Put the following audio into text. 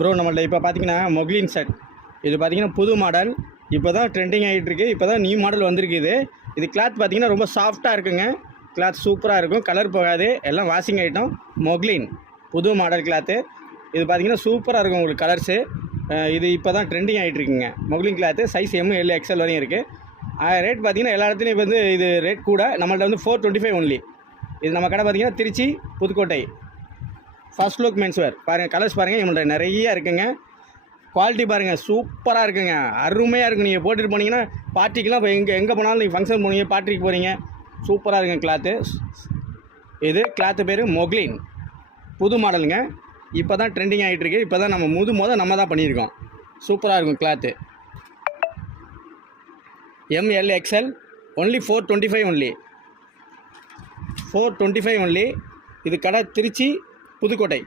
Bro நம்மள்ட்ட இப்போ பார்த்தீங்கன்னா மொக்லின் செட் இது பார்த்தீங்கன்னா புது மாடல். இப்போ தான் ட்ரெண்டிங் ஆகிட்டு இருக்குது. இப்போ தான் நியூ மாடல் வந்திருக்கு. இது கிளாத் பார்த்தீங்கன்னா ரொம்ப சாஃப்டாக இருக்குங்க. கிளாத் சூப்பராக இருக்கும், கலர் போகாது, எல்லாம் வாஷிங் ஐட்டம். மொக்லின் புது மாடல் கிளாத்து. இது பார்த்தீங்கன்னா சூப்பராக இருக்கும் உங்களுக்கு கலர்ஸு. இது இப்போ தான் ட்ரெண்டிங் ஆகிட்டு இருக்குங்க. மொக்லின் cloth size M L XL வரையும் இருக்குது. ரேட் பார்த்தீங்கன்னா எல்லா இடத்துலையும் இப்போ வந்து இது ரேட் கூட. நம்மள்ட்ட வந்து 425 ஒன்லி. இது நம்ம கடை பார்த்தீங்கன்னா Tiruchi Pudukkottai. First look menswear பாருங்கள், கலர்ஸ் பாருங்கள், நம்மள்ட்ட நிறையா இருக்குங்க. குவாலிட்டி பாருங்கள், சூப்பராக இருக்குங்க, அருமையாக இருக்கும். நீங்கள் போட்டுட்டு போனீங்கன்னா பார்ட்டிக்கெலாம் இப்போ எங்கே போனாலும் நீங்கள் ஃபங்க்ஷன் போனீங்க, பார்ட்டிக்கு போகிறீங்க, சூப்பராக இருக்குங்க கிளாத்து. இது கிளாத்து பேர் மொக்லின், புது மாடலுங்க. இப்போ தான் ட்ரெண்டிங் ஆகிட்டு இருக்கு. இப்போ தான் நம்ம நம்ம தான் பண்ணியிருக்கோம். சூப்பராக இருக்கும் cloth. M L XL only 425 only. 425 only. இது கடை திருச்சி புதுக்கோட்டை.